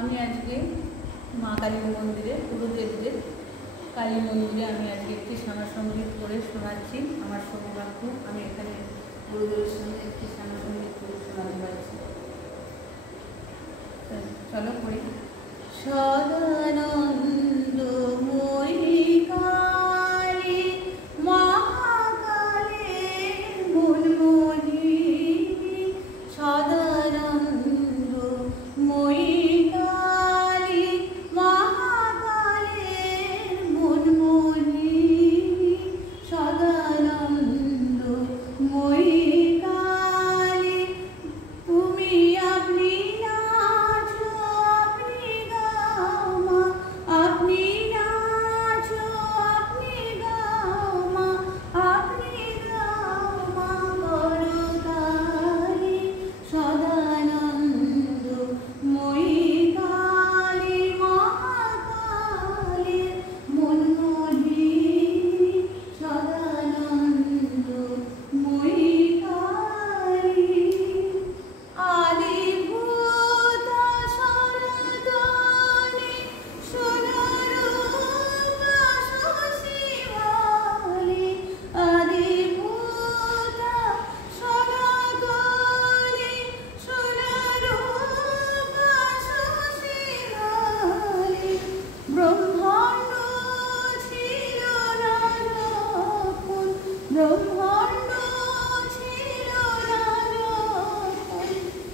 আমি আজকে মা কালী মন্দিরে গুরুদেবদের কালী মন্দিরে আমি আজকে একটি শ্যামাসঙ্গীত করে শোনাচ্ছি। আমার সৌভাগ্য আমি এখানে গুরুদেবের সঙ্গে একটি শ্যামাসঙ্গীত করে শোনাতে পারছি। চলো করি। সদানন্দময়ী কালী মহাকালের মনমোহিনী, সদানন্দময়ী কালী মহাকালের মনমোহিনী, সদানন্দময়ী কালী তুমি আপনি নাচো আপনি গাও মা, আপনি নাচো আপনি গাও মা, আপনি গাও মা বড়কালী, সদানন্দময়ী কালী মহাকালের মনমোহিনী, সদানন্দময়ী কালী। আদিভূত সনাতনী সোনারূপা শশীবালী, আদিভূত সনাতনী সোনারূপা শশীবালী, ব্রহ্মাণ্ড ছিল না যখন, ব্রহ্মাণ্ড ছিল না যখন,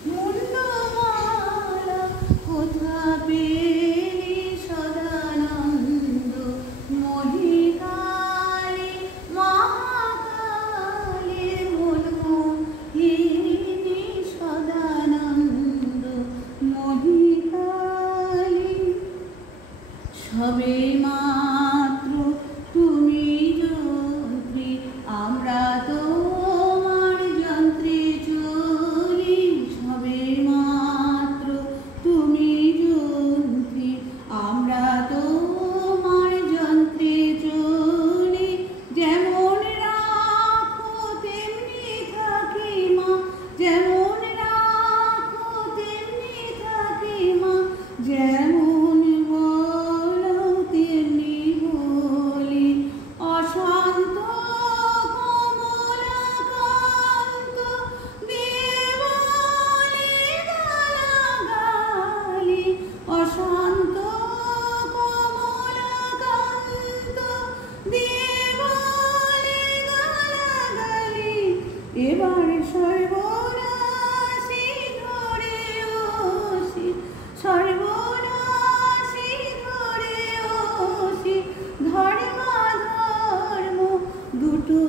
মুন্ডমালা কোথা পেলি, সদানন্দময়ী কালী মহাকালের মনমোহিনী, সদানন্দময়ী কালী। সবে মাত্র তুমি যন্ত্রী, আমরা তোমার যন্ত্রে চলি, সবে মাত্র তুমি যন্ত্রী, আমরা তোমার যন্ত্রে চলি, যেমন রাখো তেমনি থাকি মা, যেমন রাখো তেমনি থাকি মা, যেমন বলো তেমনি বলি, অশান্ত কমলাকান্ত দেবলি গালাগালি, অশান্ত কমলাকান্ত দেবলি গালাগালি, এবার সর্বনাশী ধরে ওসি, সর্বনাশী ধরে ওসি, ধর্ম দুটো